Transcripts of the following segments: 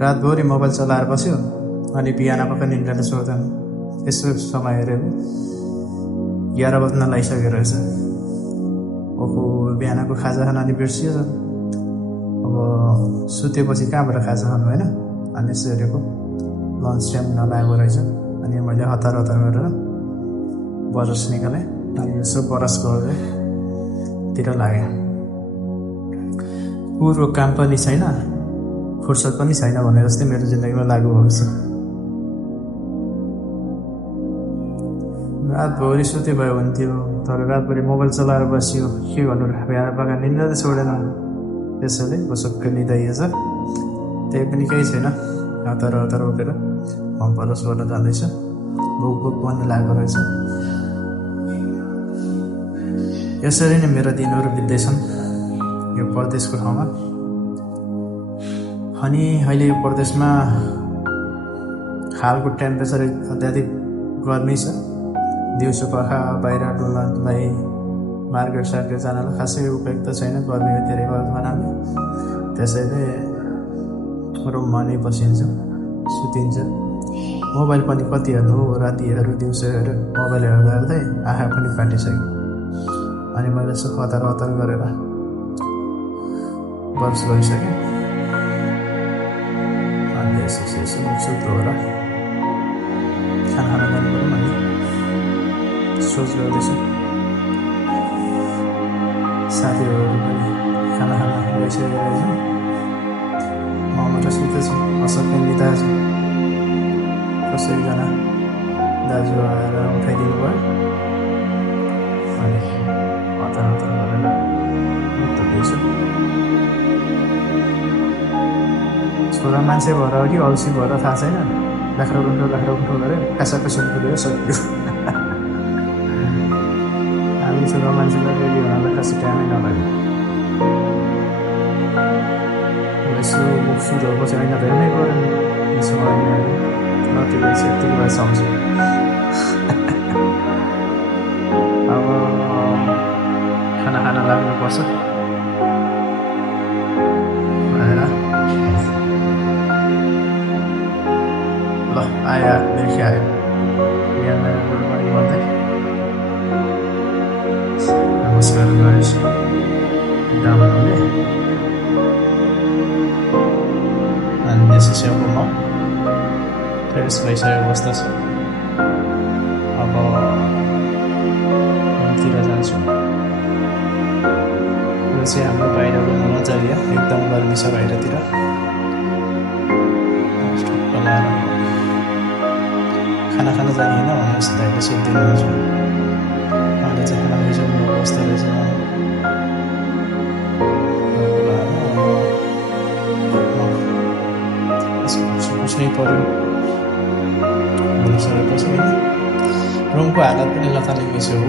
रातभरि मोबाइल चलाएर बस्यो अनि बिहान पक्का निन्द्राले छोड्दैन। यसो समय हेऱ्यो 11 बज्न लागिसक्यो रहेछ। ओहो बिहानको खाजा खान अनि बिर्सियो। अब सुतेपछि कहाँबाट खाजा खानु होइन? अनि यसो हेरेको लन्च टाइम नलागेको रहेछ। अनि मैले हतार गरेर ब्रस निकालेँ अनि यसो ब्रस गर्दैतिर लागेँ। पुरो काम पनि छैन, फुर्सद पनि छैन भने जस्तै मेरो जिन्दगीमा लागु भएको छ। रातभरि सुते भयो हुन्थ्यो, तर रातभरि मोबाइल चलाएर बस्यो। के गर्नु र, बिहान बेलुका निन्द्रा त छोडेन। त्यसैले बसक्कै निदाइएछ। त्यही पनि केही छैन, हतार उठेर ब्रस गर्न जाँदैछ। भोक पनि लागेको रहेछ। यसरी नै मेरा दिनहरू बित्दैछन् यो परदेशको ठाउँमा। अनि अहिले यो परदेशमा हालको टेम्परेचर अत्याधिक गर्मी छ। दिउँसो पख बाहिर डुल्नलाई मार्केट जानलाई खासै उपयुक्त छैन, गर्मी धेरै भएको हुनाले। त्यसैले रुममा नै बसिन्छ, सुतिन्छ। मोबाइल पनि कति हेर्नु हो, रातिहरू दिउँसो हेरेर मोबाइल हेर्दै आँखा पनि फाटिसक्यो। अनि मैले यसो हतार गरेर ब्रस गरिसकेँ। अनि यसो मुखसुख धोएर खाना जानु पऱ्यो भन्ने सोच गर्दैछु। साथीहरू पनि खाना गइसकेको रहेछ। म मात्र सुतेछु, असक्कै निदाएछु। कसैजना दाजु आएर उठाइदिनु भयो। अनि हतार गरेर उठ्दैछु। छोरा मान्छे भएर कि अल्छी भएर थाहा छैन, लाख्रो गुन्ठो गरेर कासाको सुन्पुलेर सकियो। हामी छोरा मान्छेलाई रेडी हुनलाई खासै टाइमै नलाग्यो। यसो मुखसुख धोएपछि होइन हेर्नै पऱ्यो। यसो नति भएछ यतिको भए सम्झु। अब खाना लाग्नुपर्छ भनेर ल आयो देखि आयो। बिहान गर्दै नमस्कार गरेछु डाउनले। अनि यसो सेवको म फ्रेस भइसकेको अवस्था छ। अब रुमतिर जान्छु। यो चाहिँ हाम्रो बाहिरको नजरिया, एकदम गर्मी छ बाहिरतिर। खाना जाने होइन भने जस्तो अहिले सोध्दिनु हुन्छ। अहिले चाहिँ खाना खाइसक्नु अवस्था रहेछ। सोच्नै पऱ्यो भनिसकेपछि। रुमको हालत पनि लथालिङ्गै छ हो।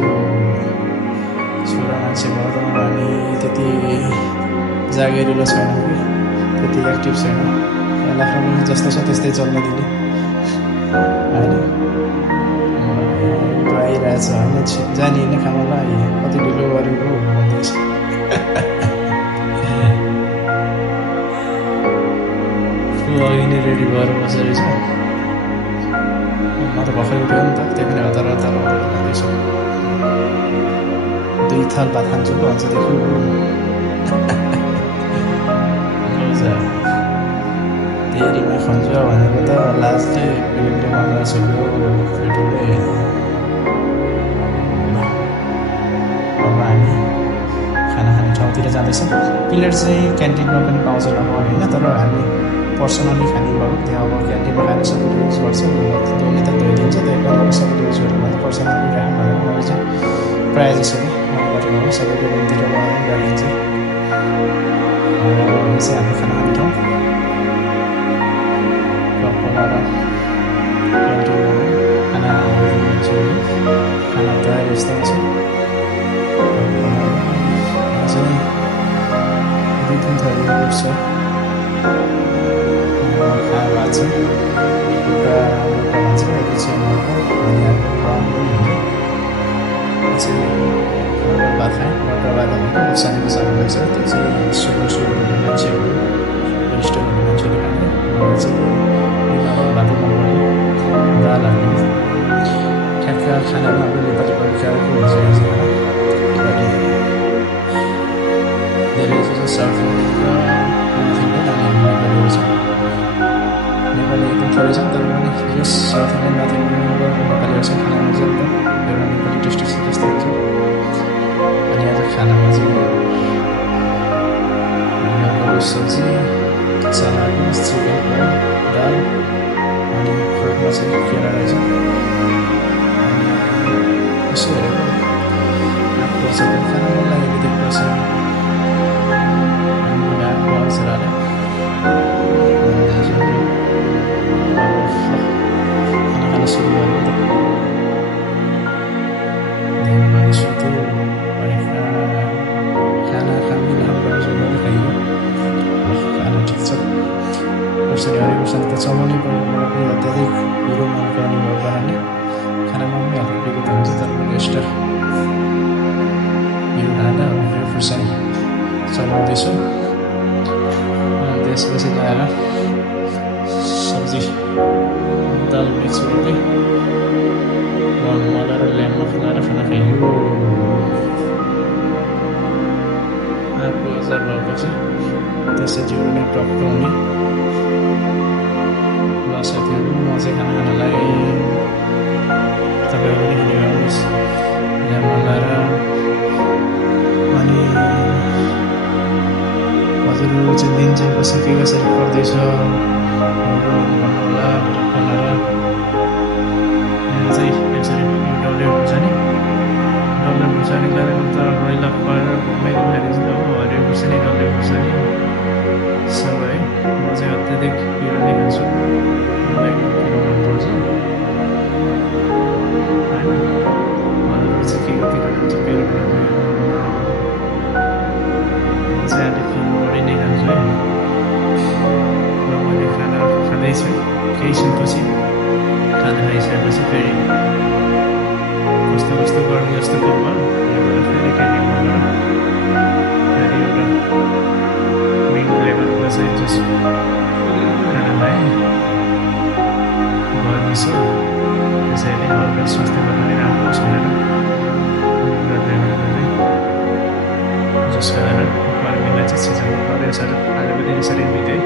छोरा मान्छे भएर हामी त्यति जागिरिलो छैनौँ कि, त्यति एक्टिभ छैनौँ। लाख्रो जस्तो छ त्यस्तै चल्न दिने होइन। आइरहेछ होइन, जाने होइन खानालाई कति ढिलो गरेको भन्दैछ। अघि नै रेडी भएर बसेको छ। म त भर्खर उठ्यो नि त, त्यही पनि हतार जाँदैछु। 2 थाल भात खान्छु पो भन्छ देखि। धेरैमा खन्छ भनेको त लास्टै पेटले मर्दा छोड्यो पेटले। अब हामी खाना खाने ठाउँतिर जाँदैछौँ। प्लेट चाहिँ क्यान्टिनमा पनि पाउँछ नपाउने होइन, तर हामी पर्सनली खाने भयो। त्यहाँ अब क्यान्टिनमा खाने सबैले युज गर्छ, धोने त धोइदिन्छ। त्यही कारण सबैले युज गरेर भने पर्सनली राख्नु भनेर मैले चाहिँ प्रायः जसो गरेको हो। सबैको रुमतिर राखिन्छ। यो चाहिँ हाम्रो खाना खाने ठाउँ। खाना तयार यस्तो छ। 2-3 थरी पर्छ खाना भएको छ। एउटा मान्छ एउटा चाहिँ भात खाएँ। मटर भात भनेको सानो रहेछ। त्यो चाहिँ सुगर मान्छेहरू, वरिष्ठ हुने मान्छेले खाने। साउथ इन्डियन र नर्थ इन्डियन अनि नेपालीहरू छन्। नेपाली एकदम थोरै छन् तर पनि यस साउथ इन्डियन नर्थ इन्डियनबाट नेपालीहरू चाहिँ खाना मिल्छ नि त, एउटा नेपाली डिस्ट्रिक्ट जस्तै हुन्छ। अनि आज खानामा चाहिँ मकैको सब्जी, सलाद, चिकन फ्राई, दाल अनि फ्रुटमा चाहिँ केरा रहेछ। अनि यसो हेरेको आठ वर्ष पनि खाना मन लागेको देख्नुपर्छ। अनि मैले 8 बजेर हालेँ। खाना खान सुरु गरेको त ध्यानमा सुत्यो। अनि खाना खाने खानुपर्छ भने खाइयो। खाना ठिक छ। खुर्सानी हरियो खुर्सानी त चलाउनै पर्यो, मलाई पनि अत्याधिक पिरो मन पर्ने भएको कारणले खानामा पनि हल्का पिरो त हुन्छ, तर मैले एक्स्ट्रा पिरो खाँदा हरियो खुर्सानी चलाउँदैछु। अनि त्यसपछि ल्याएर सब्जी दाल मिक्स गर्दै मलाई र ल्याम्पमा खुलाएर खाना खाइयो। 8 बजार भएपछि त्यसै जिउ नै टक्क हुने। ल साथीहरू, म चाहिँ खाना खान लागेँ। तपाईँहरू पनि खाना खानुहोस् ल्याम्पमा लाएर। अनि हजुरहरू चाहिँ दिन चाहिँ के कसरी पर्दैछ भन्नुहोला भनेर। चाहिँ यसरी डल्ले खुर्सानी गरेर त रैला पकाएर घुमाइ घुमाइदिन्छ त हो। हरियो खुर्सानी, डल्ले खुर्सानी सब है। म चाहिँ अत्याधिक पिरो नै खान्छु, मलाई एकदम पिरो मनपर्छ होइन। अरूहरू चाहिँ के कति खानुहुन्छ पिरो खानु। म चाहिँ अहिले पिरो बढी नै खान्छु है। र मैले खाना खाँदैछु। केही क्षणपछि खाना खाइसकेपछि फेरि कस्तो कस्तो गर्ने जस्तो भयो। यहाँबाट फेरि क्यान्टिनमा गएर फेरि एउटा मिड लेभलको चाहिँ जस खाना खाएँ। गर्मी छ त्यसैले हल्का स्वास्थ्यमा पनि राम्रो होस् भनेर जस खाएर गर्मीलाई चाहिँ सिजन आज पनि यसरी बित्यो।